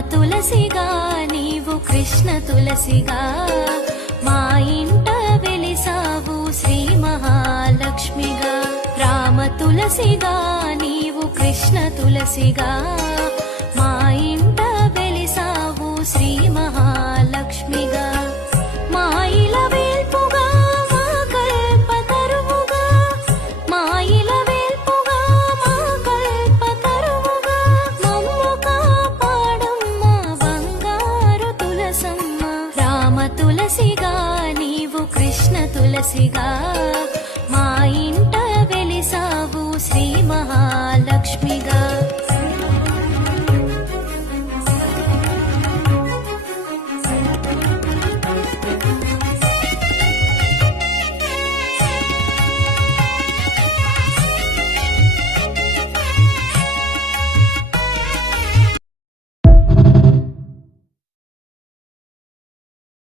తులసిగా నీవు కృష్ణ తులసిగా మా ఇంట వెలిసావు శ్రీ మహాలక్ష్మిగా. రామ తులసిగా నీవు కృష్ణ తులసిగా. తులసిగా నీవు కృష్ణ తులసిగా మా ఇంట వెలిసావు శ్రీ మహా